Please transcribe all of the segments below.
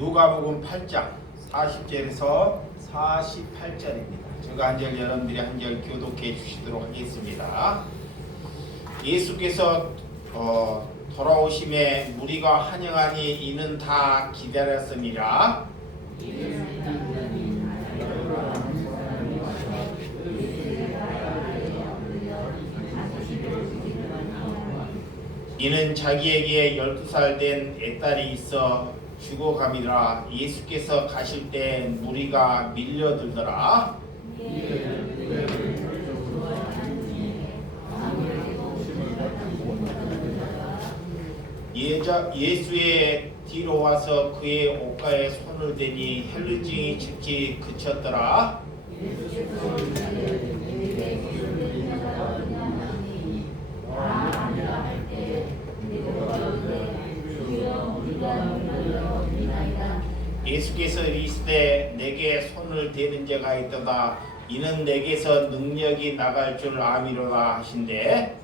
누가복음 8장 40절에서 48절입니다. 제가 한 절 여러분들이 한 절 교독해 주시도록 하겠습니다. 예수께서 돌아오심에 무리가 환영하니 이는 다 기다렸음이라. 이는 자기에게 12살 된 애딸이 있어 죽어감이라. 예수께서 가실 때 무리가 밀려들더라. 예수의 뒤로 와서 그의 옷가에 손을 대니 혈루증이 즉시 그쳤더라. 예수께서 이르시되 내게 손을 대는 자가 있도다. 이는 내게서 능력이 나갈 줄 아미로다 하신대.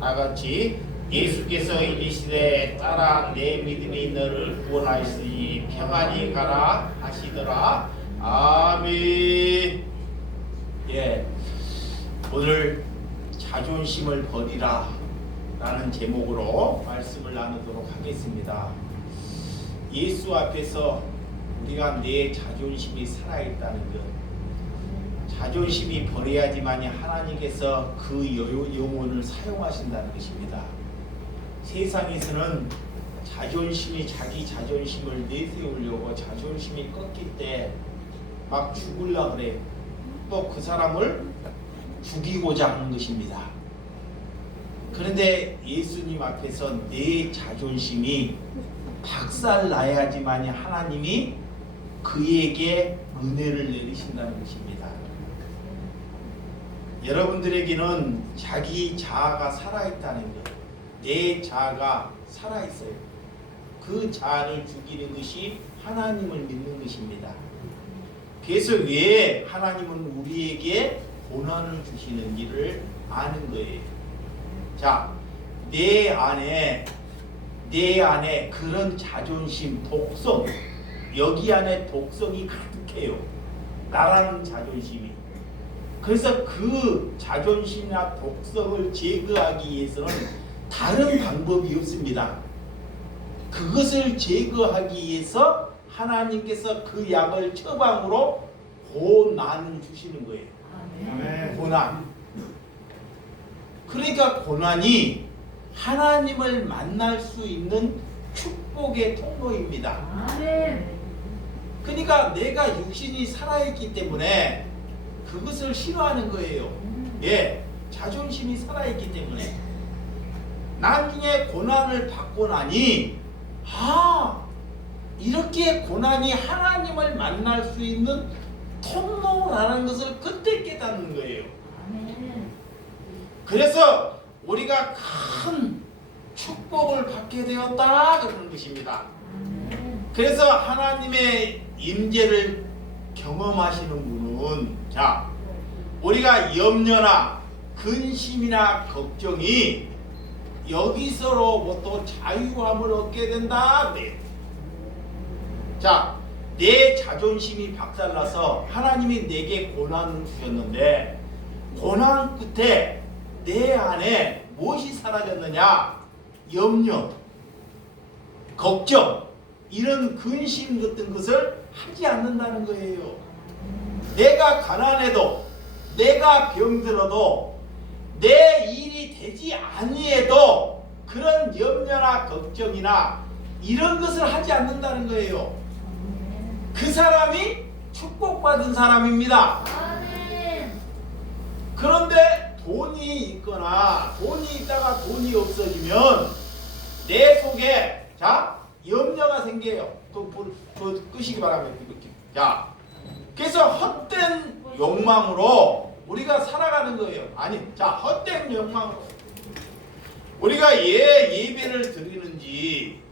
다같이 예수께서 이르시되 딸아 내 믿음이 너를 구원하시니 평안히 가라 하시더라. 아멘. 오늘 자존심을 버리라 라는 제목으로 말씀을 나누도록 하겠습니다. 예수 앞에서 우리가 내 자존심이 살아있다는 것, 자존심이 버려야지만 하나님께서 그 영혼을 사용하신다는 것입니다. 세상에서는 자존심이 자기 자존심을 내세우려고 자존심이 꺾일 때 막 죽으려고 그래요. 또 그 사람을 죽이고자 하는 것입니다. 그런데 예수님 앞에서 내 자존심이 박살나야지만 하나님이 그에게 은혜를 내리신다는 것입니다. 여러분들에게는 자기 자아가 살아있다는 것, 내 자아가 살아있어요. 그 자아를 죽이는 것이 하나님을 믿는 것입니다. 그래서 왜 하나님은 우리에게 고난을 주시는지를 아는 거예요. 자, 내 안에 그런 자존심, 독성, 여기 안에 독성이 가득해요. 나라는 자존심이. 그래서 그 자존심이나 독성을 제거하기 위해서는 다른 방법이 없습니다. 그것을 제거하기 위해서 하나님께서 그 약을 처방으로 고난을 주시는 거예요. 아멘. 고난. 그러니까 고난이 하나님을 만날 수 있는 축복의 통로입니다. 아멘. 그러니까 내가 육신이 살아있기 때문에 그것을 싫어하는 거예요. 자존심이 살아있기 때문에. 나중에 고난을 받고 나니 이렇게 고난이 하나님을 만날 수 있는 통로라는 것을 그때 깨닫는 거예요. 그래서 우리가 큰 축복을 받게 되었다 그러는 것입니다. 그래서 하나님의 임재를 경험하시는 분은 우리가 염려나 근심이나 걱정이 여기서로부터 자유함을 얻게 된다. 내 자존심이 박살나서 하나님이 내게 고난을 주셨는데 고난 끝에 내 안에 무엇이 사라졌느냐? 염려, 걱정, 이런 근심 같은 것을 하지 않는다는 거예요. 내가 가난해도, 내가 병들어도, 내 일이 되지 아니해도 그런 염려나 걱정이나 이런 것을 하지 않는다는 거예요. 그 사람이 축복받은 사람입니다. 그런데 돈이 있거나 돈이 있다가 돈이 없어지면 내 속에 염려가 생겨요. 끄시기 바랍니다. 그래서 헛된 욕망으로 우리가 살아가는 거예요. 헛된 욕망으로 우리가 예배를 드리는지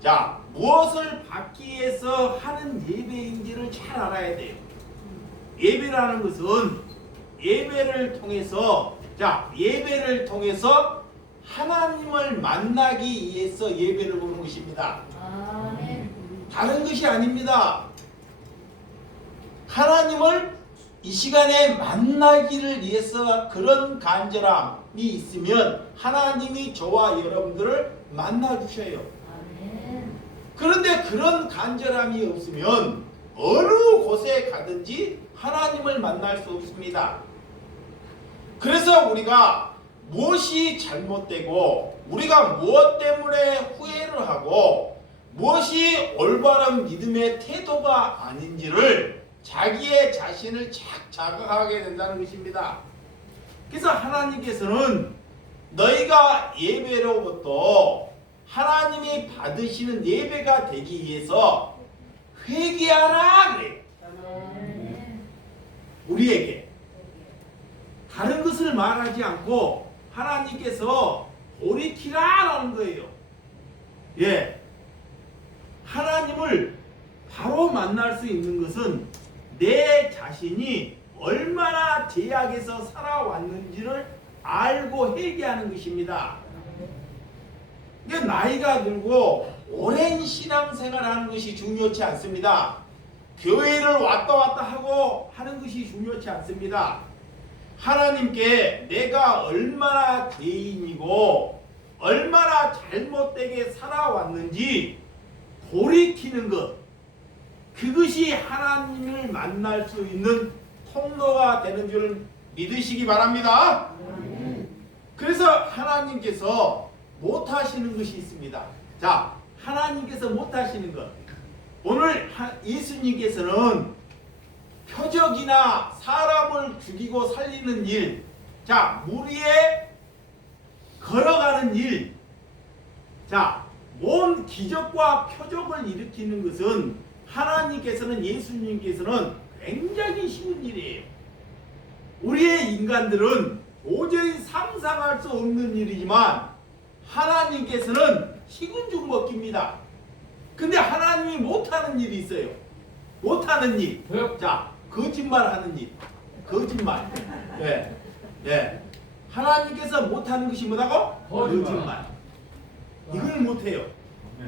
무엇을 받기 위해서 하는 예배인지를 잘 알아야 돼요. 예배라는 것은 예배를 통해서 예배를 통해서 하나님을 만나기 위해서 예배를 보는 것입니다. 다른 것이 아닙니다. 하나님을 이 시간에 만나기를 위해서 그런 간절함이 있으면 하나님이 저와 여러분들을 만나 주셔요. 그런데 그런 간절함이 없으면 어느 곳에 가든지 하나님을 만날 수 없습니다. 그래서 우리가 무엇이 잘못되고 우리가 무엇 때문에 후회를 하고 무엇이 올바른 믿음의 태도가 아닌지를 자기의 자신을 자각하게 된다는 것입니다. 그래서 하나님께서는 너희가 예배로부터 하나님이 받으시는 예배가 되기 위해서 회개하라 그래요. 우리에게 다른 것을 말하지 않고 하나님께서 돌이키라라는 거예요. 예, 하나님을 바로 만날 수 있는 것은 내 자신이 얼마나 죄악에서 살아왔는지를 알고 회개하는 것입니다. 나이가 들고 오랜 신앙생활하는 것이 중요치 않습니다. 교회를 왔다 하고 하는 것이 중요치 않습니다. 하나님께 내가 얼마나 죄인이고 얼마나 잘못되게 살아왔는지 돌이키는 것, 그것이 하나님을 만날 수 있는 통로가 되는 줄 믿으시기 바랍니다. 그래서 하나님께서 못하시는 것이 있습니다. 자, 하나님께서 못하시는 것, 오늘 예수님께서는 표적이나 사람을 죽이고 살리는 일, 물 위에 걸어가는 일, 뭔 기적과 표적을 일으키는 것은 하나님께서는, 예수님께서는 굉장히 쉬운 일이에요. 우리의 인간들은 도저히 상상할 수 없는 일이지만 하나님께서는 식은 죽 먹깁니다. 근데 하나님이 못하는 일이 있어요. 못하는 일. 거짓말하는 일. 거짓말. 네. 하나님께서 못하는 것이 뭐라고? 거짓말. 이걸 못해요.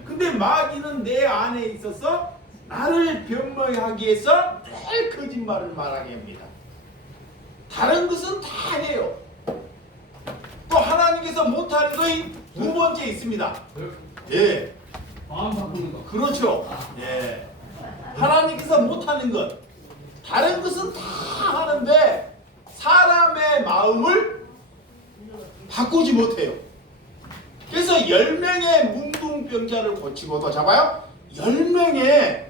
근데 마귀는 내 안에 있어서 나를 변명하기 위해서 늘 거짓말을 말하게 합니다. 다른 것은 다 해요. 또 하나님께서 못하는 것이 두 번째 있습니다. 예. 마음 바꾸는 거. 그렇죠. 예. 하나님께서 못하는 것, 다른 것은 다 하는데 사람의 마음을 바꾸지 못해요. 그래서 10명의 뭉둥병자를 고치고도 잡아요. 10명의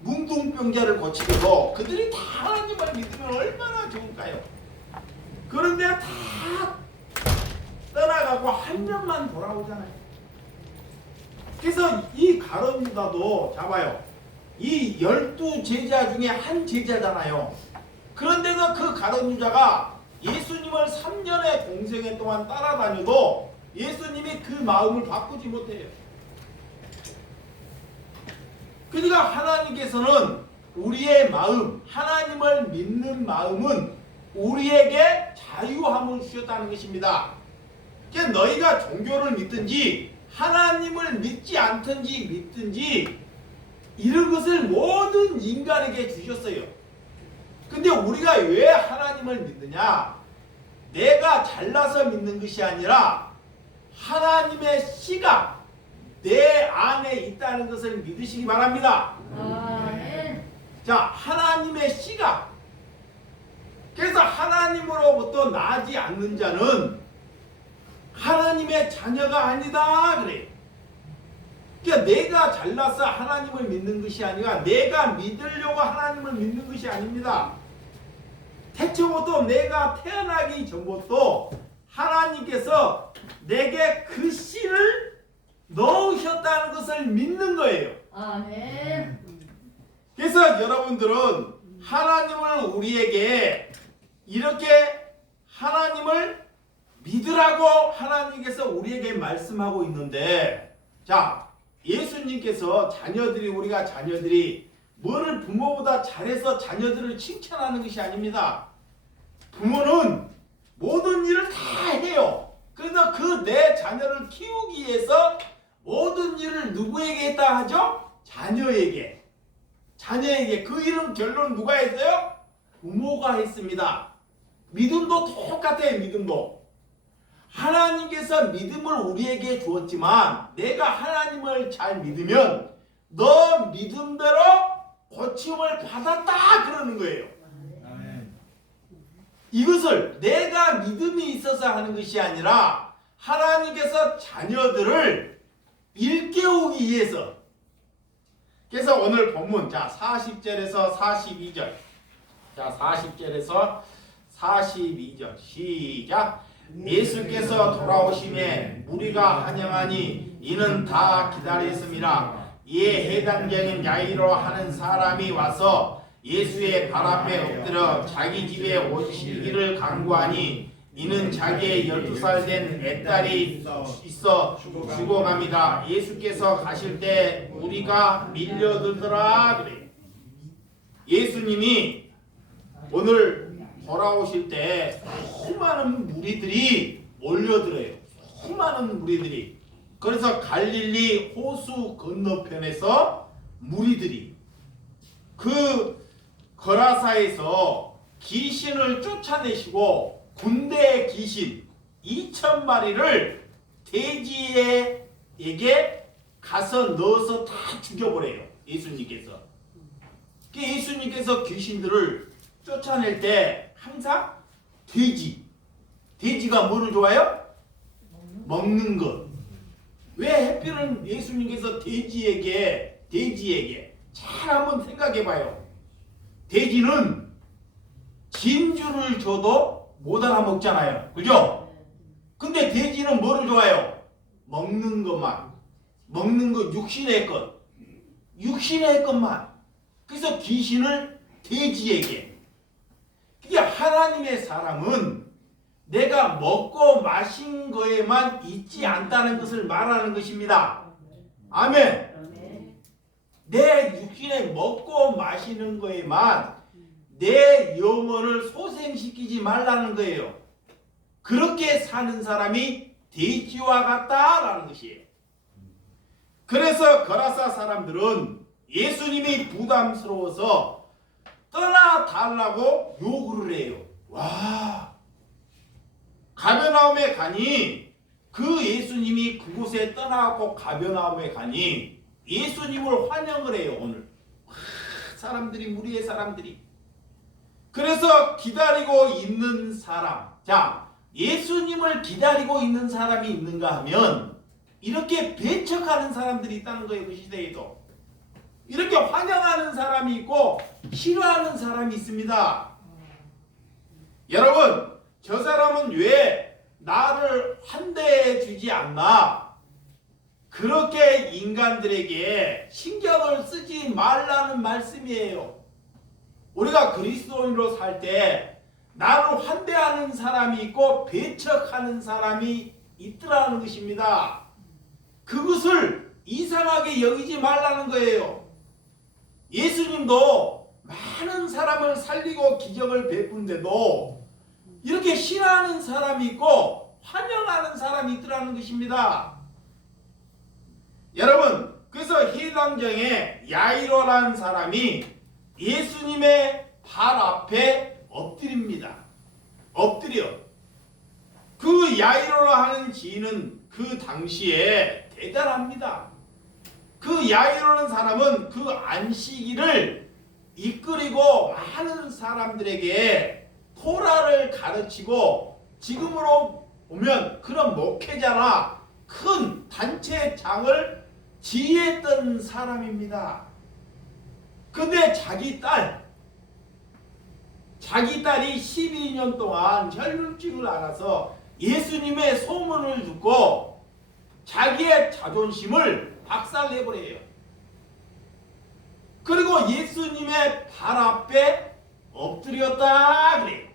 뭉둥병자를 고치고도 그들이 다 하나님을 믿으면 얼마나 좋을까요? 그런데 다 떠나가고 한 명만 돌아오잖아요. 그래서 이 가룟 유다도 잡아요. 이 12제자 중에 한 제자잖아요. 그런데도 그 가룟 유다가 예수님을 3년의 공생애 동안 따라다녀도 예수님이 그 마음을 바꾸지 못해요. 그러니까 하나님께서는 우리의 마음, 하나님을 믿는 마음은 우리에게 자유함을 주셨다는 것입니다. 그러니까 너희가 종교를 믿든지 하나님을 믿지 않든지 믿든지 이런 것을 모든 인간에게 주셨어요. 근데 우리가 왜 하나님을 믿느냐? 내가 잘나서 믿는 것이 아니라 하나님의 씨가 내 안에 있다는 것을 믿으시기 바랍니다. 하나님의 씨가, 그래서 하나님으로부터 나지 않는 자는 하나님의 자녀가 아니다 그래요. 그러니까 내가 잘나서 하나님을 믿는 것이 아니라 내가 믿으려고 하나님을 믿는 것이 아닙니다. 태초부터 내가 태어나기 전부터 하나님께서 내게 그 씨를 넣으셨다는 것을 믿는 거예요. 아멘. 그래서 여러분들은 하나님을 우리에게 이렇게 하나님을 믿으라고 하나님께서 우리에게 말씀하고 있는데, 예수님께서 우리가 자녀들이 뭐를 부모보다 잘해서 자녀들을 칭찬하는 것이 아닙니다. 부모는 모든 일을 다 해요. 그래서 그 내 자녀를 키우기 위해서 모든 일을 누구에게 했다 하죠? 자녀에게. 그 일은 결론 누가 했어요? 부모가 했습니다. 믿음도 똑같아요. 믿음도. 하나님께서 믿음을 우리에게 주었지만 내가 하나님을 잘 믿으면 너 믿음대로 고침을 받았다 그러는 거예요. 이것을 내가 믿음이 있어서 하는 것이 아니라 하나님께서 자녀들을 일깨우기 위해서. 그래서 오늘 본문 40절에서 42절. 40절에서 42절 시작. 예수께서 돌아오심에 무리가 환영하니 이는 다 기다렸음이라. 이에 해당적인 야이로 하는 사람이 와서 예수의 발 앞에 엎드려 자기 집에 오시기를 간구하니 이는 자기의 12살 된 애딸이 있어 죽어갑니다. 예수께서 가실 때 우리가 밀려들더라 그래. 예수님이 오늘 돌아오실 때 수많은 무리들이 몰려들어요. 수많은 무리들이. 그래서 갈릴리 호수 건너편에서 무리들이 그 거라사에서 귀신을 쫓아내시고 군대의 귀신 2,000마리를 돼지에게 가서 넣어서 다 죽여버려요. 예수님께서. 예수님께서 귀신들을 쫓아낼 때 항상 돼지가 뭐를 좋아해요? 먹는 것. 왜 해필은 예수님께서 돼지에게 잘 한번 생각해봐요. 돼지는 진주를 줘도 못 알아먹잖아요. 그죠? 근데 돼지는 뭐를 좋아해요? 먹는 것만. 먹는 것, 육신의 것만. 그래서 귀신을 돼지에게. 그게 하나님의 사람은 내가 먹고 마신 거에만 있지 않다는 것을 말하는 것입니다. 아멘. 내 육신에 먹고 마시는 거에만 내 영혼을 소생시키지 말라는 거예요. 그렇게 사는 사람이 돼지와 같다라는 것이에요. 그래서 거라사 사람들은 예수님이 부담스러워서 떠나달라고 요구를 해요. 와, 가버나움에 가니 그 예수님이 그곳에 떠나고 가버나움에 가니 예수님을 환영을 해요. 오늘 사람들이, 무리의 사람들이. 그래서 기다리고 있는 사람. 자, 예수님을 기다리고 있는 사람이 있는가 하면 이렇게 배척하는 사람들이 있다는 거예요. 그 시대에도 이렇게 환영하는 사람이 있고 싫어하는 사람이 있습니다. 여러분, 저 사람은 왜 나를 환대해 주지 않나? 그렇게 인간들에게 신경을 쓰지 말라는 말씀이에요. 우리가 그리스도인으로 살 때 나를 환대하는 사람이 있고 배척하는 사람이 있더라는 것입니다. 그것을 이상하게 여기지 말라는 거예요. 예수님도 많은 사람을 살리고 기적을 베푼데도 이렇게 싫어하는 사람이 있고 환영하는 사람이 있더라는 것입니다. 여러분, 그래서 해당경에 야이로라는 사람이 예수님의 발 앞에 엎드립니다. 엎드려. 그 야이로라 하는 지인은 그 당시에 대단합니다. 그 야이로라는 사람은 그 안식일을 이끌고 많은 사람들에게 토라를 가르치고 지금으로 보면 그런 목회자나 큰 단체장을 지휘했던 사람입니다. 근데 자기 딸이 12년 동안 혈루증을 앓아서 예수님의 소문을 듣고 자기의 자존심을 박살내버려요. 그리고 예수님의 발 앞에 엎드렸다 그래요.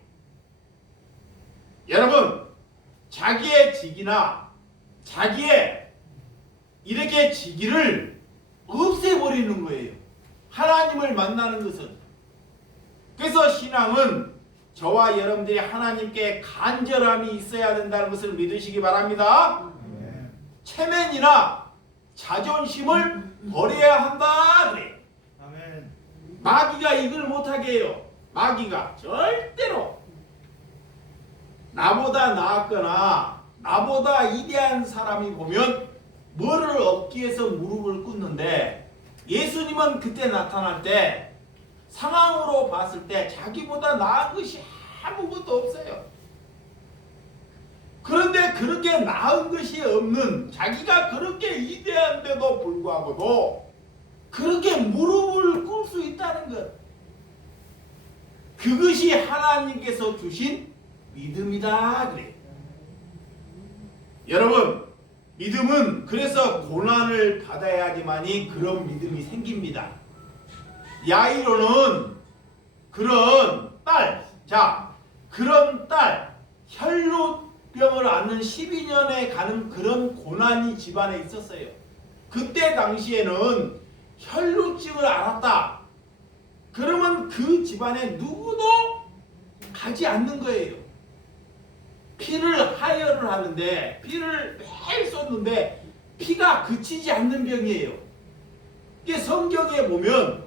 여러분, 자기의 직이나 자기의 이렇게 직위를 없애버리는 거예요. 하나님을 만나는 것은. 그래서 신앙은 저와 여러분들이 하나님께 간절함이 있어야 된다는 것을 믿으시기 바랍니다. 체면이나 자존심을 버려야 한다 그래. 마귀가 이걸 못하게 해요. 마귀가 절대로 나보다 나았거나 나보다 위대한 사람이 보면 뭐를 얻기 위해서 무릎을 꿇는데, 예수님은 그때 나타날 때 상황으로 봤을 때 자기보다 나은 것이 아무것도 없어요. 그런데 그렇게 나은 것이 없는, 자기가 그렇게 위대한데도 불구하고도 그렇게 무릎을 꿇을 수 있다는 것, 그것이 하나님께서 주신 믿음이다 그래. 여러분, 믿음은 그래서 고난을 받아야지만이 그런 믿음이 생깁니다. 야이로는 그런 딸, 그런 딸, 혈루병을 앓는 12년에 가는 그런 고난이 집안에 있었어요. 그때 당시에는 혈루증을 앓았다 그러면 그 집안에 누구도 가지 않는 거예요. 피를 하혈을 하는데, 피를 매일 쏟는데 피가 그치지 않는 병이에요. 이게 성경에 보면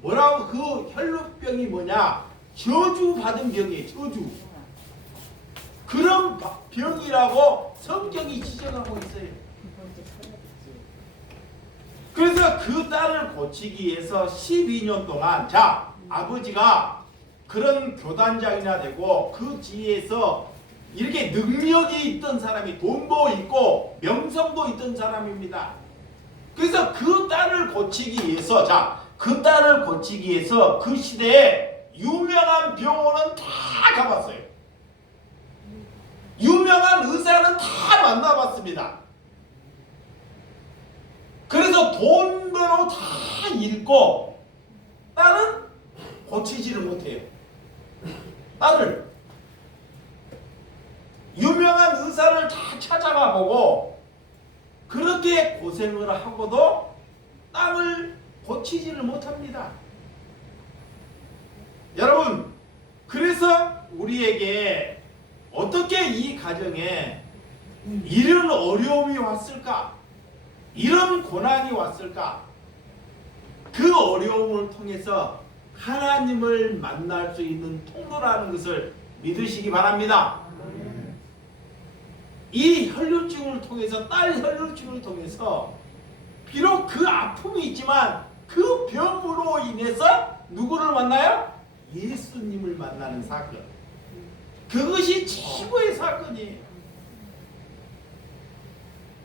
뭐라고, 그 혈루병이 뭐냐, 저주받은 병이에요. 저주. 그런 병이라고 성경이 지적하고 있어요. 그래서 그 딸을 고치기 위해서 12년 동안, 아버지가 그런 교단장이나 되고 그 지혜에서 이렇게 능력이 있던 사람이, 돈도 있고 명성도 있던 사람입니다. 그래서 그 딸을 고치기 위해서, 그 딸을 고치기 위해서 그 시대에 유명한 병원은 다 가봤어요. 유명한 의사는 다 만나봤습니다. 그래서 돈으로 다 잃고 딸은 고치지를 못해요. 딸을 유명한 의사를 다 찾아가 보고 그렇게 고생을 하고도 딸을 고치지를 못합니다. 여러분, 그래서 우리에게 어떻게 이 가정에 이런 어려움이 왔을까? 이런 고난이 왔을까? 그 어려움을 통해서 하나님을 만날 수 있는 통로라는 것을 믿으시기 바랍니다. 이 혈루증을 통해서, 딸 혈루증을 통해서 비록 그 아픔이 있지만 그 병으로 인해서 누구를 만나요? 예수님을 만나는 사건. 그것이 최고의 사건이에요.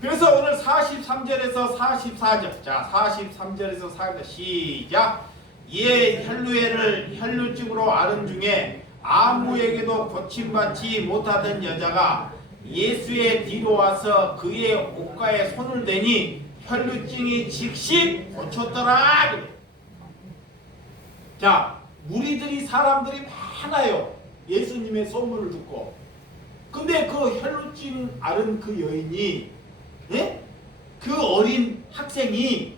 그래서 오늘 43절에서 44절, 43절에서 44절 시작. 이에 혈루증으로 앓은 중에 아무에게도 고침받지 못하던 여자가 예수의 뒤로 와서 그의 옷가에 손을 대니 혈루증이 즉시 고쳤더라. 무리들이, 사람들이 많아요. 예수님의 소문을 듣고. 근데 그 혈루증 앓은 그 여인이, 그 어린 학생이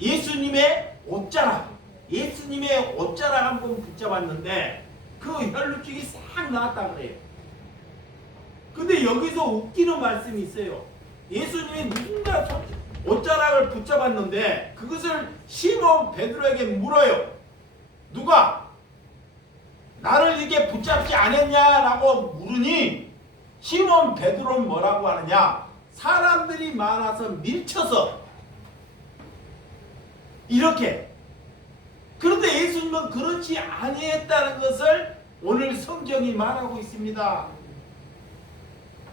예수님의 옷자락 한번 붙잡았는데 그 혈루증이 싹 나았다 그래요. 근데 여기서 웃기는 말씀이 있어요. 예수님이 누군가 옷자락을 붙잡았는데 그것을 시몬 베드로에게 물어요. 누가 나를 이게 붙잡지 않았냐라고 물으니 시몬 베드로는 뭐라고 하느냐? 사람들이 많아서 밀쳐서 이렇게. 그런데 예수님은 그렇지 아니했다는 것을 오늘 성경이 말하고 있습니다.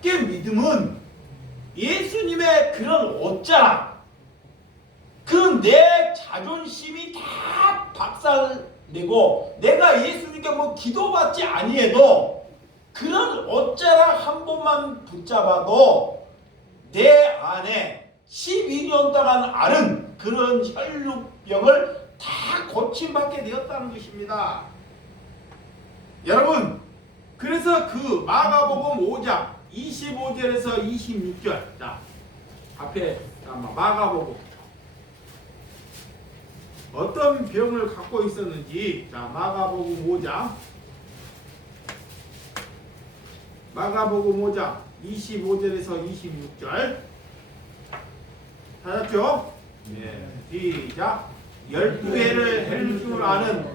그 믿음은 예수님의 그런 옷자락, 그 내 자존심이 다 박살내고 내가 예수님께 기도받지 아니해도 그런 옷자락 한 번만 붙잡아도 내 안에 12년 동안 앓은 그런 혈루병을 다 고침받게 되었다는 것입니다. 여러분, 그래서 그 마가복음 5장 25절에서 26절, 앞에 마가복음 어떤 병을 갖고 있었는지. 자, 마가복음 5장. 마가복음 5장 25절에서 26절. 찾았죠? 예. 시작. 12해를 헬줄 아는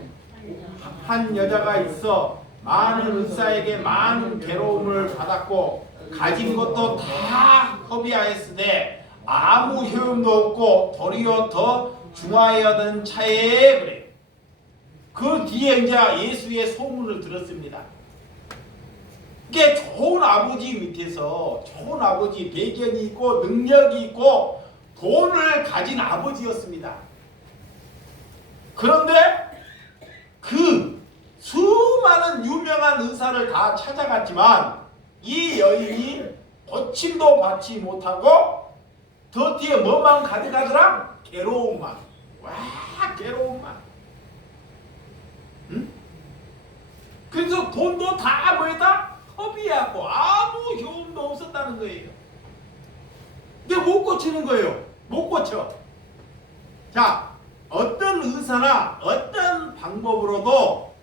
한 여자가 있어 많은 의사에게 많은 괴로움을 받았고 가진 것도 다 허비하였으되 아무 효용도 없고 도리어 더 중하여든 차에. 그래. 그 뒤에 이제 예수의 소문을 들었습니다. 이게 좋은 아버지 밑에서 좋은 아버지, 배경이 있고 능력이 있고 돈을 가진 아버지였습니다. 그런데 그 수많은 유명한 의사를 다 찾아갔지만 이 여인이 고침도 받지 못하고 더 뒤에 뭐만 가득하더라? 괴로움만. 와, 괴로움만. 응? 그래서 돈도 다 뭐였다? 허비하고 아무 효험도 없었다는 거예요. 이게 못 고치는 거예요. 못 고쳐. 자, 어떤 의사나 어떤 방법으로도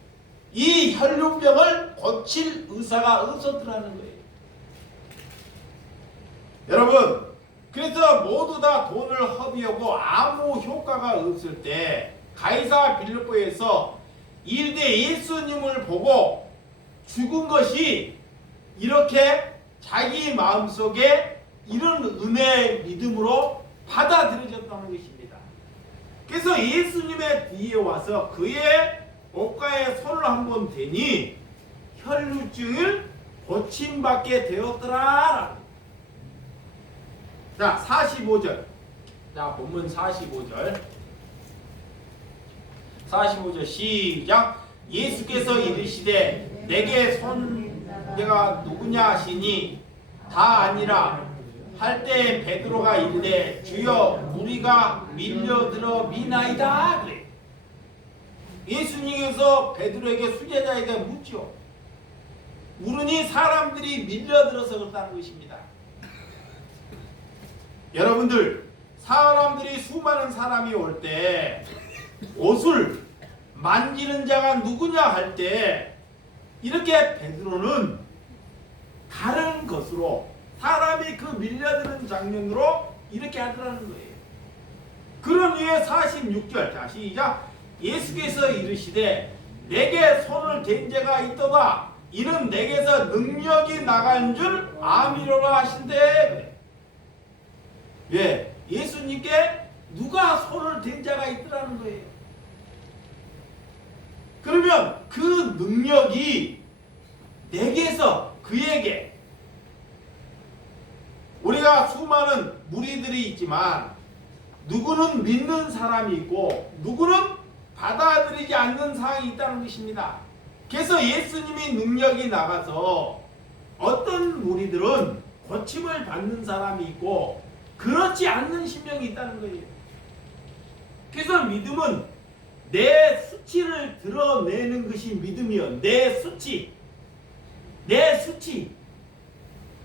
이 혈류병을 고칠 의사가 없었더라는 거예요. 여러분, 그래서 모두 다 돈을 허비하고 아무 효과가 없을 때 가이사 빌립보에서 이르되 예수님을 보고 죽은 것이 이렇게 자기 마음속에 이런 은혜의 믿음으로 받아들여졌다는 것입니다. 그래서 예수님의 뒤에 와서 그의 옷가에 손을 한번 대니 혈루증을 고침받게 되었더라. 자, 45절. 자, 본문 45절. 45절 시작. 예수께서 이르시되 내게 손대가 누구냐 하시니 다 아니라 할 때 베드로가 이르되 주여 우리가 밀려들어 미나이다. 그래. 예수님께서 베드로에게 수제자에게 묻죠. 물으니 사람들이 밀려들어서 그렇다는 것입니다. 여러분들, 사람들이 수많은 사람이 올 때 옷을 만지는 자가 누구냐 할 때 이렇게 베드로는 다른 것으로 사람이 그 밀려드는 장면으로 이렇게 하더라는 거예요. 그런 후에 46절. 자, 시작. 예수께서 이르시되 내게 손을 댄 자가 있도다. 이는 내게서 능력이 나간 줄 아미로라 하신대. 예, 예수님께 누가 손을 댄 자가 있더라는 거예요. 그러면 그 능력이 내게서 그에게, 우리가 수많은 무리들이 있지만 누구는 믿는 사람이 있고 누구는 받아들이지 않는 사항이 있다는 것입니다. 그래서 예수님이 능력이 나가서 어떤 무리들은 고침을 받는 사람이 있고 그렇지 않는 신명이 있다는 거예요. 그래서 믿음은 내 수치를 드러내는 것이 믿음이요. 내 수치. 내 수치.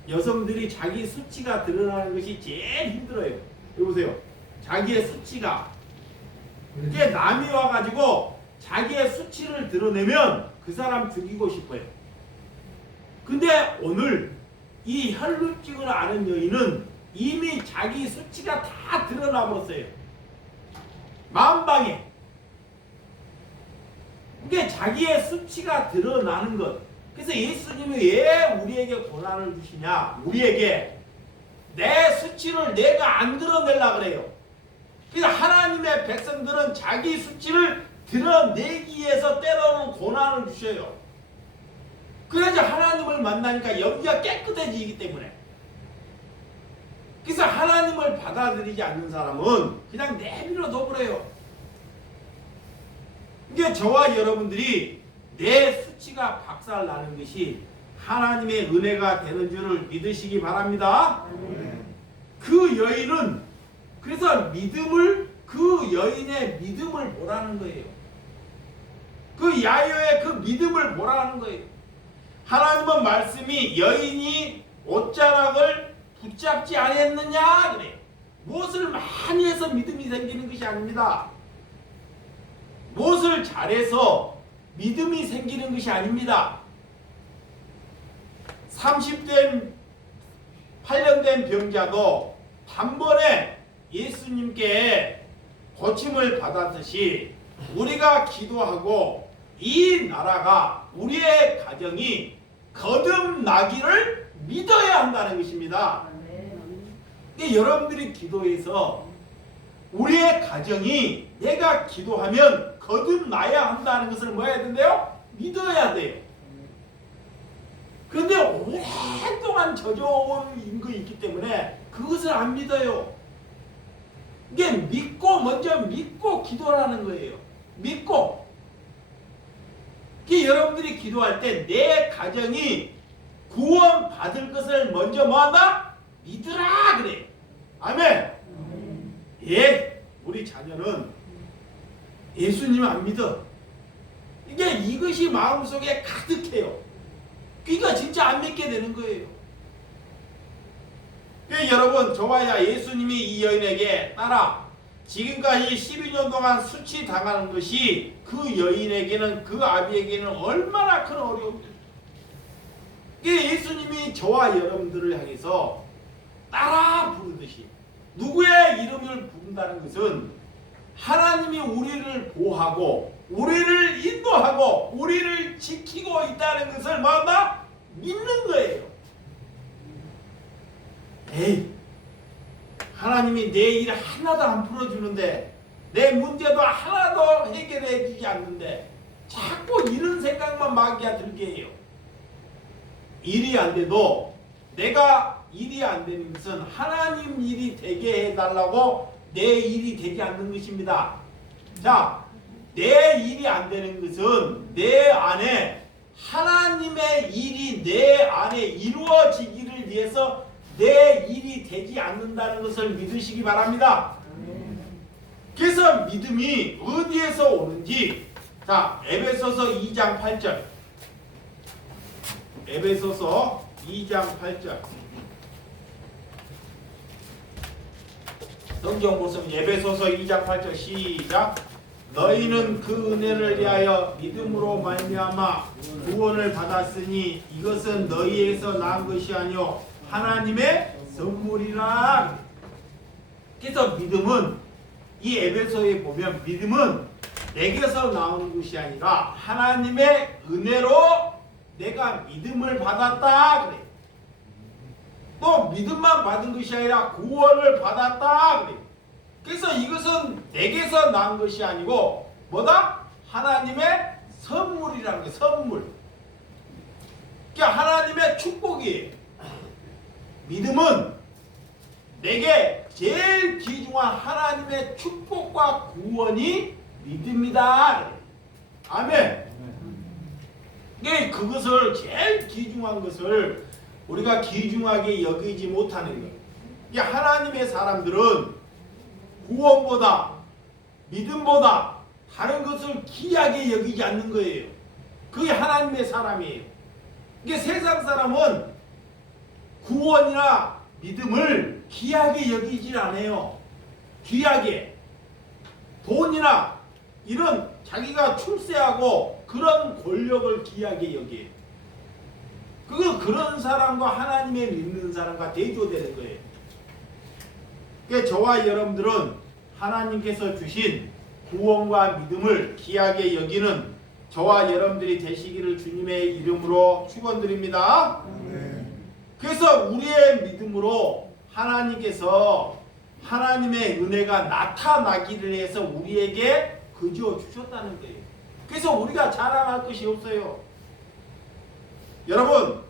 여성들이 자기 수치가 드러나는 것이 제일 힘들어요. 여기 보세요. 자기의 수치가. 이게 남이 와가지고 자기의 수치를 드러내면 그 사람 죽이고 싶어요. 근데 오늘 이 혈루증을 아는 여인은 이미 자기 수치가 다 드러나 버렸어요. 만방에. 이게 자기의 수치가 드러나는 것. 그래서 예수님이 왜 우리에게 고난을 주시냐? 우리에게 내 수치를 내가 안 드러내려고 그래요. 그래서 하나님의 백성들은 자기 수치를 드러내기 위해서 때로는 고난을 주셔요. 그래서 하나님을 만나니까 여기가 깨끗해지기 때문에. 그래서 하나님을 받아들이지 않는 사람은 그냥 내버려둬 버려요. 이게 저와 여러분들이 내 수치가 박살나는 것이 하나님의 은혜가 되는 줄을 믿으시기 바랍니다. 그 여인은 그래서 믿음을, 그 여인의 믿음을 보라는 거예요. 그 야여의 그 믿음을 보라는 거예요. 하나님은 말씀이 여인이 옷자락을 붙잡지 않았느냐 그래. 무엇을 많이 해서 믿음이 생기는 것이 아닙니다. 무엇을 잘해서 믿음이 생기는 것이 아닙니다. 30된 8년 된 병자도 단번에 예수님께 고침을 받았듯이 우리가 기도하고 이 나라가 우리의 가정이 거듭나기를 믿어야 한다는 것입니다. 여러분들이 기도해서 우리의 가정이 내가 기도하면 거듭나야 한다는 것을 뭐 해야 된대요? 믿어야 돼요. 그런데 오랫동안 젖어온 거 있기 때문에 그것을 안 믿어요. 이게 먼저 믿고 기도하는 거예요. 믿고. 여러분들이 기도할 때 내 가정이 구원 받을 것을 먼저 뭐한다? 믿으라 그래. 아멘. 예, 우리 자녀는 예수님 안 믿어. 이것이 마음속에 가득해요. 그러니까 진짜 안 믿게 되는 거예요. 여러분, 저와 예수님이 이 여인에게 따라 지금까지 12년 동안 수치당하는 것이 그 여인에게는, 그 아비에게는 얼마나 큰 어려움입니까? 예수님이 저와 여러분들을 향해서 따라 부르듯이, 누구의 이름을 부른다는 것은 하나님이 우리를 보호하고 우리를 인도하고 우리를 지키고 있다는 것을 뭐한다? 믿는 거예요. 에이, 하나님이 내 일 하나도 안 풀어주는데, 내 문제도 하나도 해결해 주지 않는데 자꾸 이런 생각만 마귀가 들게 해요. 일이 안 돼도 내가 일이 안 되는 것은 하나님 일이 되게 해달라고 내 일이 되지 않는 것입니다. 자, 내 일이 안 되는 것은 내 안에 하나님의 일이 내 안에 이루어지기를 위해서 내 일이 되지 않는다는 것을 믿으시기 바랍니다. 그래서 믿음이 어디에서 오는지, 자, 에베소서 2장 8절. 에베소서 2장 8절. 성경 보시면 에베소서 2장 8절 시작. 너희는 그 은혜를 위하여 믿음으로 말미암아 구원을 받았으니 이것은 너희에서 난 것이 아니요 하나님의 선물이라. 그래서 믿음은, 이 에베소에 보면 믿음은 내게서 나오는 것이 아니라 하나님의 은혜로 내가 믿음을 받았다 그래. 또 믿음만 받은 것이 아니라 구원을 받았다 그래. 그래서 이것은 내게서 난 것이 아니고 뭐다? 하나님의 선물이라는 게, 선물. 그러니까 하나님의 축복이에요. 믿음은 내게 제일 귀중한 하나님의 축복과 구원이 믿음이다. 아멘. 그것을 제일 귀중한 것을 우리가 귀중하게 여기지 못하는 거예요. 하나님의 사람들은 구원보다 믿음보다 다른 것을 귀하게 여기지 않는 거예요. 그게 하나님의 사람이에요. 세상 사람은 구원이나 믿음을 귀하게 여기질 않아요. 귀하게. 돈이나 이런 자기가 출세하고 그런 권력을 귀하게 여기에요. 그런 사람과 하나님의 믿는 사람과 대조되는 거예요. 그러니까 저와 여러분들은 하나님께서 주신 구원과 믿음을 귀하게 여기는 저와 여러분들이 되시기를 주님의 이름으로 축원드립니다. 그래서 우리의 믿음으로 하나님께서 하나님의 은혜가 나타나기를 해서 우리에게 거저 주셨다는 거예요. 그래서 우리가 자랑할 것이 없어요. 여러분,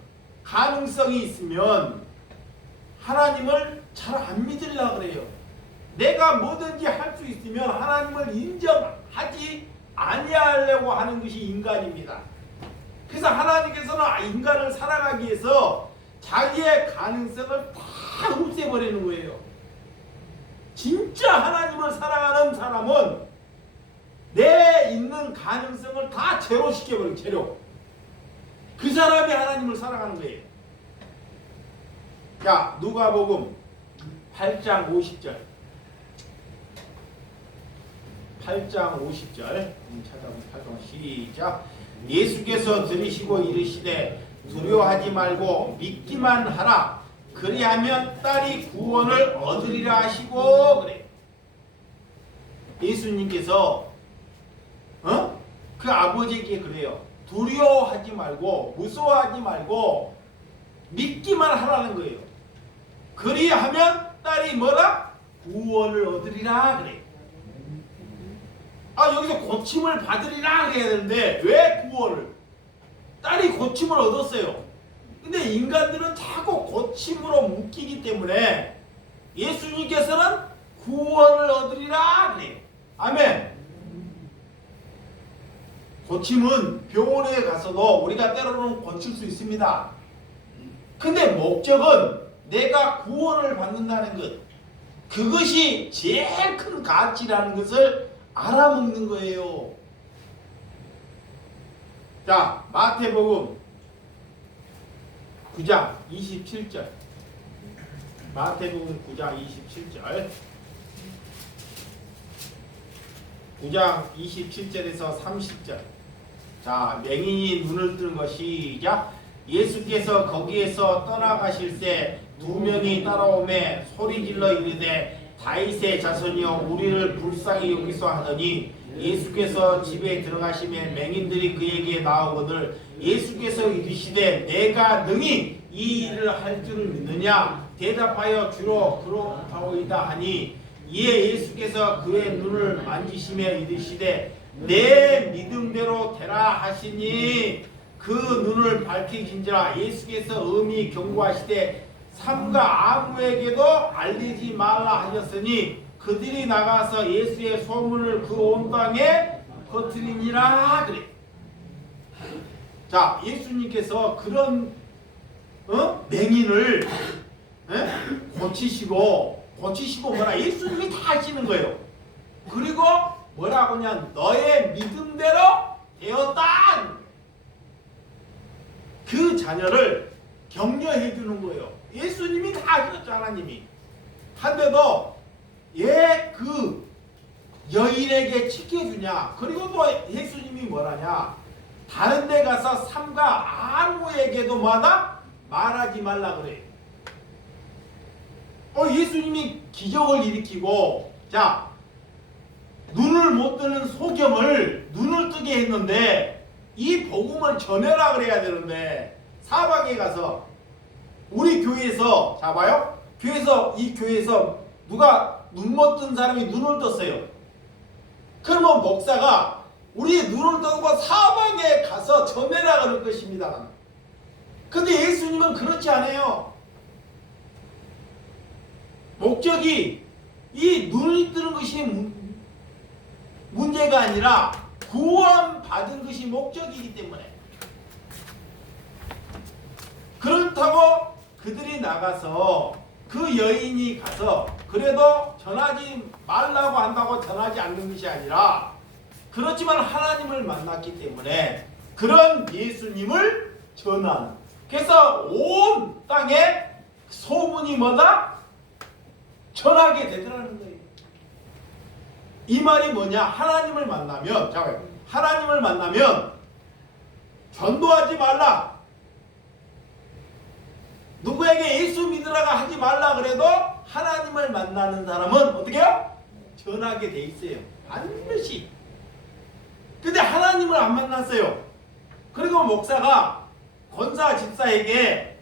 가능성이 있으면 하나님을 잘 안 믿으려고 그래요. 내가 뭐든지 할 수 있으면 하나님을 인정하지 아니하려고 하는 것이 인간입니다. 그래서 하나님께서는 인간을 사랑하기 위해서 자기의 가능성을 다 없애버리는 거예요. 진짜 하나님을 사랑하는 사람은 내 있는 가능성을 다 제로시켜버려요. 제로. 그 사람이 하나님을 사랑하는 거예요. 자, 누가복음 8장 50절. 8장 50절 찾아보면 8장 시작. 예수께서 들으시고 이르시되 두려워하지 말고 믿기만 하라. 그리하면 딸이 구원을 얻으리라 하시고 그래. 예수님께서 그 아버지에게 그래요. 두려워하지 말고 무서워하지 말고 믿기만 하라는 거예요. 그리하면 딸이 뭐라? 구원을 얻으리라 그래. 여기서 고침을 받으리라 그래야 되는데 왜 구원을? 딸이 고침을 얻었어요. 근데 인간들은 자꾸 고침으로 묶이기 때문에 예수님께서는 구원을 얻으리라 그래. 아멘. 고침은 병원에 가서도 우리가 때로는 고칠 수 있습니다. 근데 목적은 내가 구원을 받는다는 것, 그것이 제일 큰 가치라는 것을 알아먹는 거예요. 자, 마태복음 9장 27절. 마태복음 9장 27절. 9장 27절에서 30절. 자, 맹인이 눈을 뜨는 것이 시작. 예수께서 거기에서 떠나가실새 두 명이 따라오매 소리질러 이르되 다윗의 자손이여 우리를 불쌍히 여기소 하더니 예수께서 집에 들어가시매 맹인들이 그에게 나오거늘 예수께서 이르시되 내가 능히 이 일을 할 줄을 믿느냐 대답하여 주로 그렇다오이다 하니 이에 예수께서 그의 눈을 만지시며 이르시되 내 믿음대로 되라 하시니 그 눈을 밝히신지라. 예수께서 엄히 경고하시되 삼가 아무에게도 알리지 말라 하셨으니 그들이 나가서 예수의 소문을 그 온 땅에 퍼뜨리니라 그래. 자, 예수님께서 그런 맹인을 고치시고 뭐라 예수님이 다 하시는 거예요. 그리고 뭐라고 하냐, 너의 믿음대로 되었다. 그 자녀를 격려해 주는 거예요. 예수님이 다 하셨죠. 하나님이. 한데도 그 여인에게 지켜주냐. 그리고 또 예수님이 뭐라냐, 다른 데 가서 삼가 아무에게도 말하지 말라 그래. 예수님이 기적을 일으키고, 자, 눈을 못 뜨는 소경을 눈을 뜨게 했는데 이 복음을 전해라 그래야 되는데 사방에 가서 우리 교회에서, 자 봐요, 이 교회에서 누가 눈 못 뜬 사람이 눈을 떴어요. 그러면 목사가 우리 눈을 뜨고 사방에 가서 전해라 그럴 것입니다. 근데 예수님은 그렇지 않아요. 목적이 이 눈이 뜨는 것이 문제가 아니라 구원받은 것이 목적이기 때문에. 그렇다고 그들이 나가서 그 여인이 가서 그래도 전하지 말라고 한다고 전하지 않는 것이 아니라, 그렇지만 하나님을 만났기 때문에 그런 예수님을 전하는. 그래서 온 땅에 소문이 전하게 되더라는 거예요. 이 말이 뭐냐? 하나님을 만나면, 자, 하나님을 만나면 전도하지 말라. 누구에게 예수 믿으라가 하지 말라 그래도 하나님을 만나는 사람은 어떻게 해요? 전하게 돼 있어요. 반드시. 근데 하나님을 안 만났어요. 그리고 목사가 권사 집사에게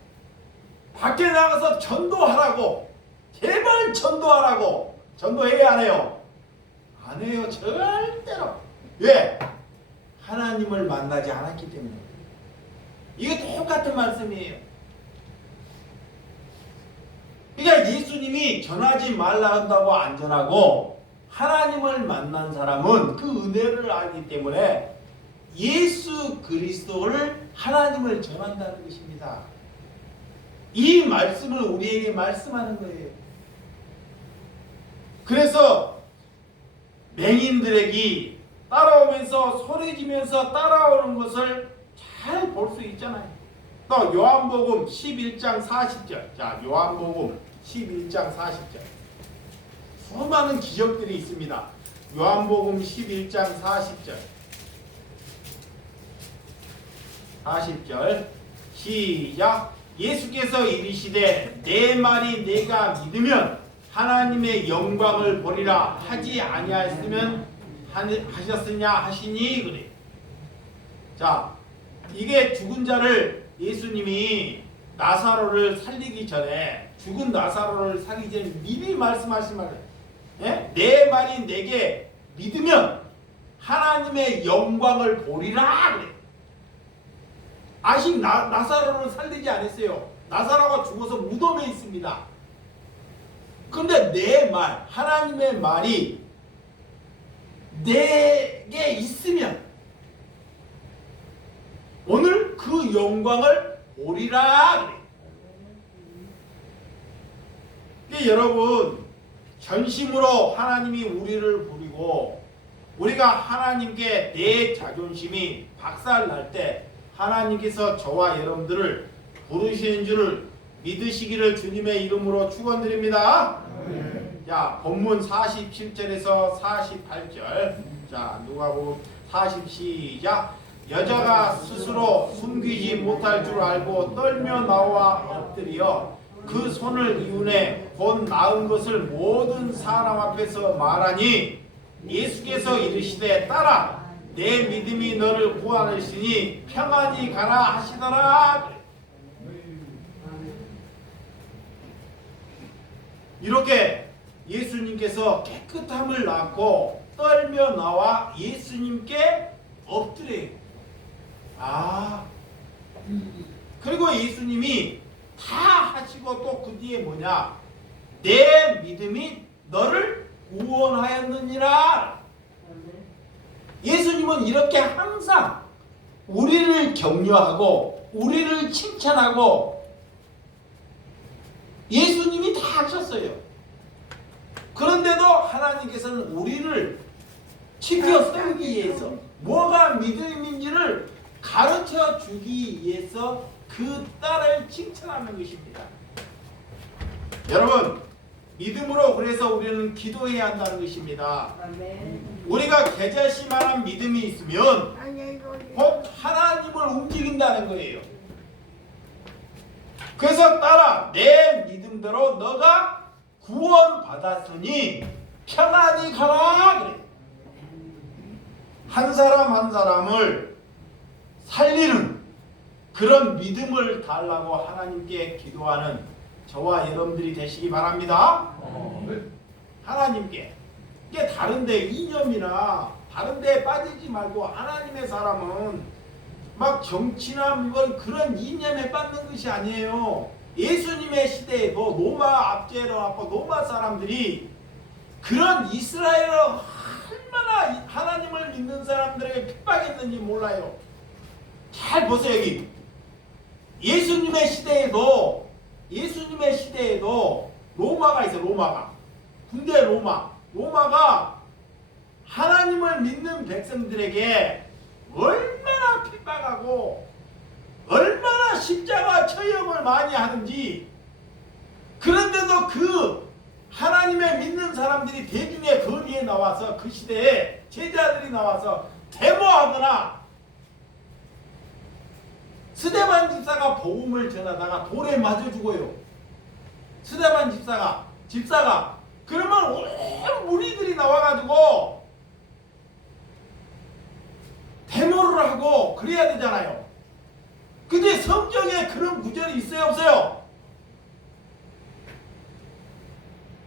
밖에 나가서 전도하라고, 제발 전도하라고, 전도해야 안 해요? 안 해요. 절대로. 왜? 하나님을 만나지 않았기 때문에. 이게 똑같은 말씀이에요. 그러니까 예수님이 전하지 말라 한다고 안 전하고, 하나님을 만난 사람은 그 은혜를 알기 때문에 예수 그리스도를, 하나님을 전한다는 것입니다. 이 말씀을 우리에게 말씀하는 거예요. 그래서 맹인들에게 따라오면서 소리지면서 따라오는 것을 잘 볼 수 있잖아요. 또 요한복음 11장 40절. 자, 요한복음 11장 40절. 수많은 기적들이 있습니다. 요한복음 11장 40절. 40절 시작. 예수께서 이르시되 내 말이 내가 믿으면 하나님의 영광을 보리라 하지 아니하였으면 하셨으냐 하시니 그래. 자, 이게 죽은 자를 예수님이 나사로를 살리기 전에, 죽은 나사로를 살리기 전에 미리 말씀하신 말이에요. 예? 내 말이 내게 믿으면 하나님의 영광을 보리라 그래. 아직 나사로를 살리지 않았어요. 나사로가 죽어서 무덤에 있습니다. 그런데 내 말, 하나님의 말이 내게 있으면 오늘 그 영광을 보리라 그래. 여러분, 전심으로 하나님이 우리를 부리고 우리가 하나님께 내 자존심이 박살날 때 하나님께서 저와 여러분들을 부르시는 줄을 믿으시기를 주님의 이름으로 축원드립니다. 자, 본문 47절에서 48절. 자, 누가복음 40 시작. 여자가 스스로 숨기지 못할 줄 알고 떨며 나와 엎드려 그 손을 이운해 곧 나은 것을 모든 사람 앞에서 말하니 예수께서 이르시되 딸아 내 믿음이 너를 구하였으니 평안히 가라 하시더라. 이렇게 예수님께서 깨끗함을 낳고 떨며 나와 예수님께 엎드려요. 그리고 예수님이 다 하시고 또 그 뒤에 뭐냐? 내 믿음이 너를 구원하였느니라. 예수님은 이렇게 항상 우리를 격려하고 우리를 칭찬하고 예수님이 다 하셨어요. 그런데도 하나님께서는 우리를 지켜 세우기 위해서 뭐가 믿음인지를 가르쳐 주기 위해서 그 딸을 칭찬하는 것입니다. 여러분, 믿음으로 그래서 우리는 기도해야 한다는 것입니다. 우리가 개자씨만한 믿음이 있으면 곧 하나님을 움직인다는 거예요. 그래서 딸아 내 믿음대로 너가 구원받았으니 평안히 가라 그래. 한 사람 한 사람을 살리는 그런 믿음을 달라고 하나님께 기도하는 저와 여러분들이 되시기 바랍니다. 하나님께. 이게 다른데 이념이나 다른데 빠지지 말고 하나님의 사람은 막 정치나 그런 이념에 빠지는 것이 아니에요. 예수님의 시대에도 로마 압제로하고 로마 사람들이 그런 이스라엘을 얼마나 하나님을 믿는 사람들에게 핍박했는지 몰라요. 잘 보세요. 여기 예수님의 시대에도 로마가 있어요. 로마가 군대 로마가 하나님을 믿는 백성들에게 얼마나 핍박하고 얼마나 십자가 처형을 많이 하는지. 그런데도 그 하나님의 믿는 사람들이 대중의 거리에 나와서 그 시대에 제자들이 나와서 데모하거나 스데반 집사가 복음을 전하다가 돌에 맞아 죽어요. 스데반 집사가 그러면 온 무리들이 나와가지고 데모를 하고 그래야 되잖아요. 근데 성경에 그런 구절이 있어요, 없어요?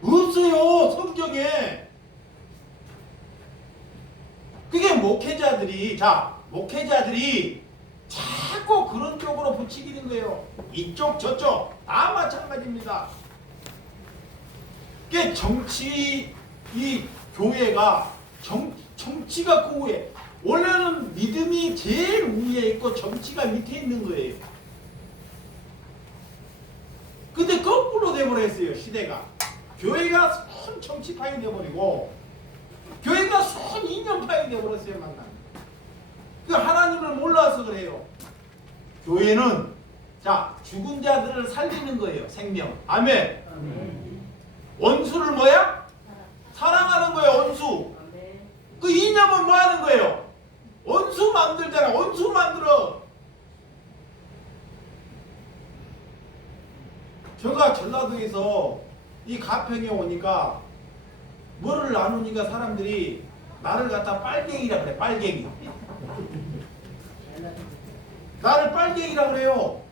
없어요, 성경에. 그게 목회자들이 자꾸 그런 쪽으로 붙이기는 거예요. 이쪽 저쪽 다 마찬가지입니다. 그게 이 교회가 정치가 그 위에, 원래는 믿음이 제일 위에 있고 정치가 밑에 있는 거예요. 근데 거꾸로 돼버렸어요. 시대가. 교회가 손 정치파이 돼버리고 교회가 손 이념파이 돼버렸어요. 만나. 그 하나님을 몰라서 그래요. 교회는 죽은 자들을 살리는 거예요. 생명. 아멘. 원수를 뭐야? 사랑하는 거예요. 원수. 그 이념은 뭐 하는 거예요? 원수 만들잖아. 원수 만들어. 제가 전라도에서 이 가평에 오니까 뭐를 나누니까 사람들이 나를 갖다 빨갱이라 그래. 빨갱이. 나를 빨갱이라 그래요.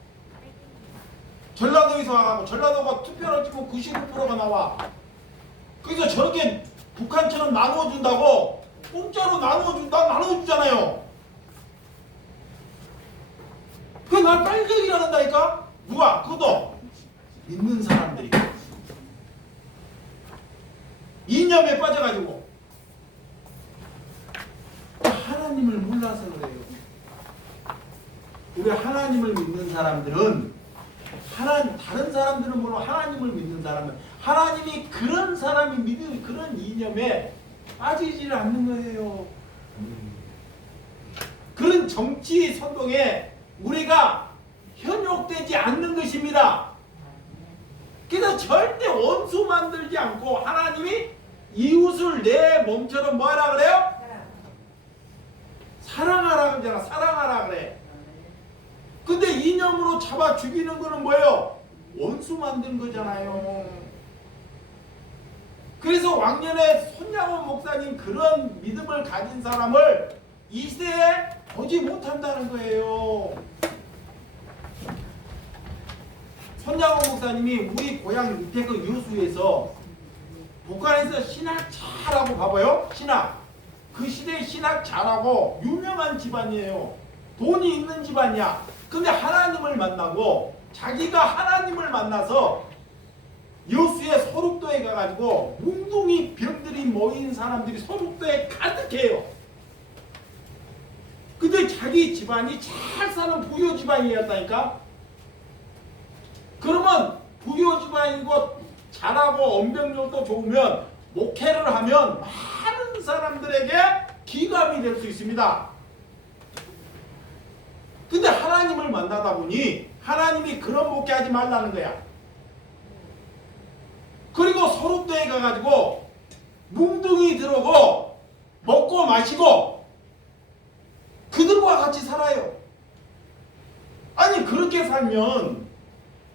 전라도에서 와가고 전라도가 투표를 찍고 99%가 나와. 그래서 저렇게 북한처럼 나누어준다고 공짜로 나누어주잖아요. 그게 날 빨갱이라 한다니까? 누가? 그것도 믿는 사람들이 이념에 빠져가지고 하나님을 몰라서 그래요. 우리 하나님을 믿는 사람들은 다른 사람들은 물론 하나님을 믿는 사람은 하나님이 그런 사람이 믿는 그런 이념에 빠지질 않는 거예요. 그런 정치 선동에 우리가 현혹되지 않는 것입니다. 그래서 절대 원수 만들지 않고 하나님이 이웃을 내 몸처럼 뭐하라 그래요? 사랑하라 그러잖아. 사랑하라 그래. 근데 이념으로 잡아 죽이는 거는 뭐예요? 원수 만든 거잖아요. 그래서 왕년에 손양원 목사님 그런 믿음을 가진 사람을 이 시대에 보지 못한다는 거예요. 손양원 목사님이 우리 고향 밑에 그 여수에서 북한에서 신학 잘하고 봐봐요. 신학. 그 시대에 신학 잘하고 유명한 집안이에요. 돈이 있는 집안이야. 근데 하나님을 만나고 자기가 하나님을 만나서 여수의 소록도에 가가지고 뭉둥이 병들이 모인 사람들이 소록도에 가득해요. 근데 자기 집안이 잘 사는 부유 집안이었다니까. 그러면 부유 집안이고 잘하고 언병력도 좋으면 목회를 하면 많은 사람들에게 기감이 될 수 있습니다. 근데 하나님을 만나다 보니 하나님이 그런 목회하지 말라는 거야. 그리고 소록도에 가가지고 뭉둥이 들어오고 먹고 마시고 그들과 같이 살아요. 아니 그렇게 살면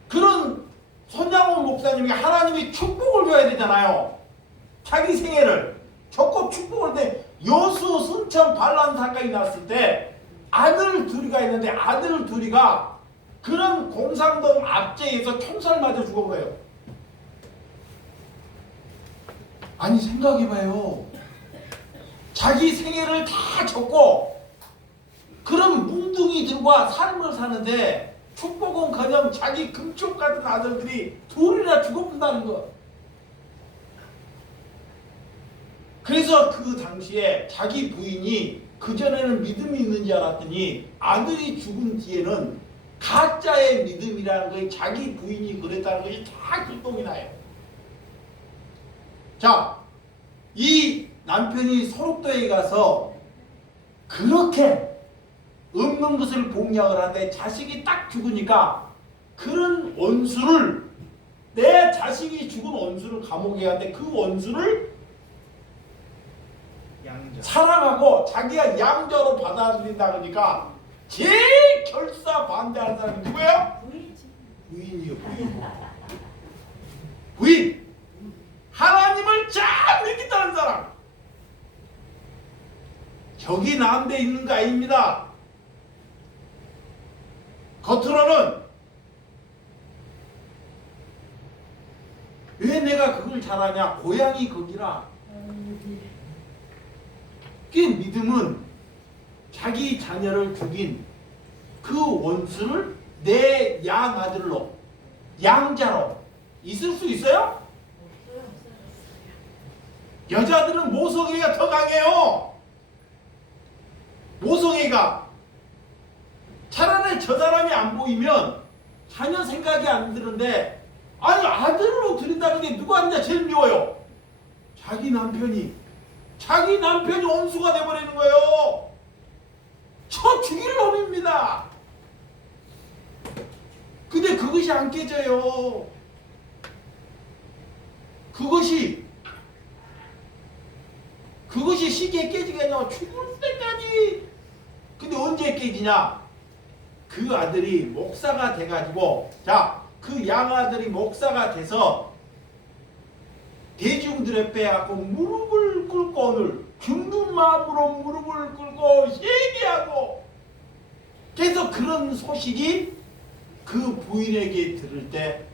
그런 손양원 목사님이 하나님이 축복을 줘야 되잖아요. 자기 생애를 적고 축복을 때 여수 순천 반란 사건이 났을 때 아들 둘이가 있는데 아들 둘이가 그런 공산당 압제에서 총살 맞아 죽어버려요. 아니 생각해봐요. 자기 생애를 다 적고 그런 뭉둥이들과 삶을 사는데 축복은커녕 자기 금쪽 같은 아들들이 둘이나 죽어본다는 거. 그래서 그 당시에 자기 부인이 그전에는 믿음이 있는 줄 알았더니 아들이 죽은 뒤에는 가짜의 믿음이라는 것이 자기 부인이 그랬다는 것이 다 결동이 나요. 자, 이 남편이 소록도에 가서 그렇게 없는 것을 공략을 하는데 자식이 딱 죽으니까 그런 원수를 내 자식이 죽은 원수를 감옥에 갔는데 그 원수를 양자. 사랑하고 자기가 양자로 받아들인다 그러니까 제일 결사 반대하는 사람이 누구예요? 부인이요. 부인. 하나님을 잘 믿겠다는 사람. 적이 남대 있는 거 아닙니다. 겉으로는 왜 내가 그걸 잘하냐? 고향이 거기라. 그 믿음은 자기 자녀를 죽인 그 원수를 내 양아들로 양자로 있을 수 있어요? 여자들은 모성애가 더 강해요. 모성애가 차라리 저 사람이 안 보이면 전혀 생각이 안 드는데 아니 아들로 들인다는 게 누구한테 제일 미워요? 자기 남편이 원수가 돼버리는 거예요. 저 죽일 놈입니다. 근데 그것이 안 깨져요. 그것이 소식에 깨지겠냐고 죽을 때까지. 근데 언제 깨지냐? 그 아들이 목사가 돼가지고 자, 그 양아들이 목사가 돼서 대중들 앞에 갖고 무릎을 꿇고 오늘 죽는 마음으로 무릎을 꿇고 회개하고 계속 그런 소식이 그 부인에게 들을 때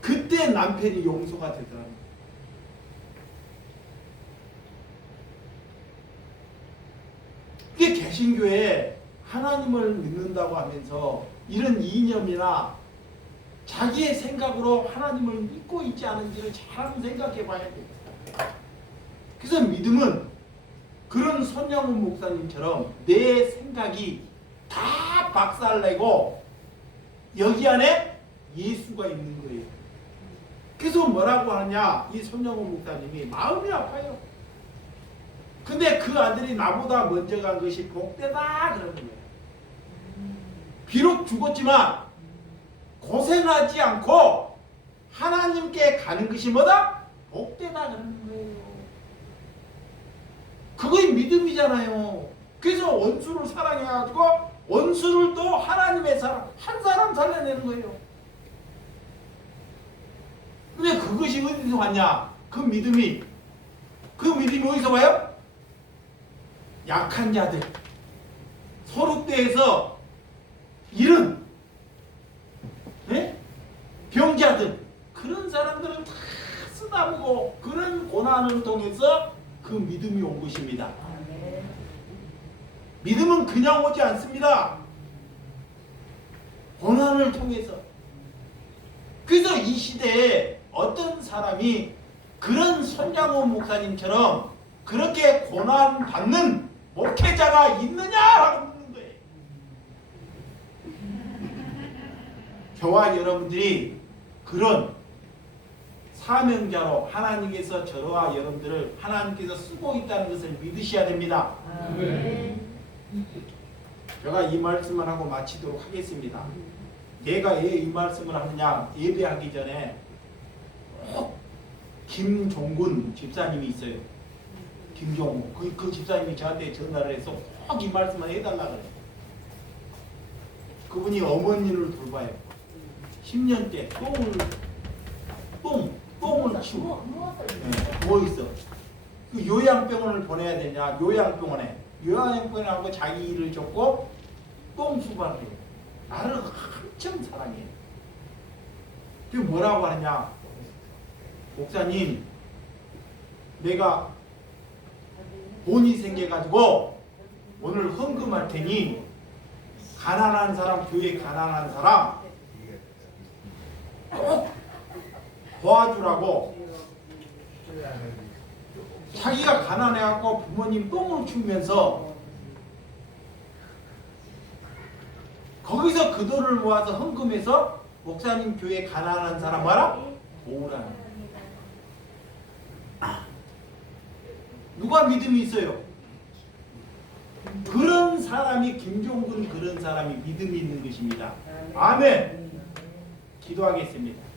그때 남편이 용서가 되더라고요. 이게 개신교에 하나님을 믿는다고 하면서 이런 이념이나 자기의 생각으로 하나님을 믿고 있지 않은지를 잘 한번 생각해 봐야 됩니다. 그래서 믿음은 그런 손양훈 목사님처럼 내 생각이 다 박살내고 여기 안에 예수가 있는 거예요. 그래서 뭐라고 하느냐, 이 손양훈 목사님이 마음이 아파요. 근데 그 아들이 나보다 먼저 간 것이 복되다 그러는 거예요. 비록 죽었지만 고생하지 않고 하나님께 가는 것이 뭐다? 복되다 그러는 거예요. 그거이 믿음이잖아요. 그래서 원수를 사랑해가지고 원수를 또 하나님의 사랑, 한 사람 살려내는 거예요. 근데 그것이 어디서 왔냐? 그 믿음이 어디서 와요? 약한 자들, 소득대에서 이런 병자들, 그런 사람들은 다 쓰다보고 그런 고난을 통해서 그 믿음이 온 것입니다. 믿음은 그냥 오지 않습니다. 고난을 통해서. 그래서 이 시대에 어떤 사람이 그런 손장훈 목사님처럼 그렇게 고난받는 목회자가 있느냐라고 묻는 거예요. 저와 여러분들이 그런 사명자로 하나님께서 저와 여러분들을 하나님께서 쓰고 있다는 것을 믿으셔야 됩니다. 제가 이 말씀을 하고 마치도록 하겠습니다. 내가 왜 이 말씀을 하느냐, 예배하기 전에 김종군 집사님이 있어요. 김종군 그 집사님이 저한테 전화를 해서 꼭 이 말씀을 해달라 그래요. 그분이 어머니를 돌봐요. 10년째 똥을 치고 누워있어. 그 요양병원을 보내야 되냐, 요양병원에 하고 자기 일을 줬고 똥 수발을 해요. 나를 한참 사랑해요. 그 뭐라고 하느냐, 목사님 내가 돈이 생겨가지고 오늘 헌금할 테니 가난한 사람, 교회 가난한 사람 꼭 도와주라고. 자기가 가난해갖고 부모님 똥을 치우면서 거기서 그 돈을 모아서 헌금해서 목사님 교회 가난한 사람 와라 도우라는 거예요. 누가 믿음이 있어요? 그런 사람이, 김종근 그런 사람이 믿음이 있는 것입니다. 아멘. 기도하겠습니다.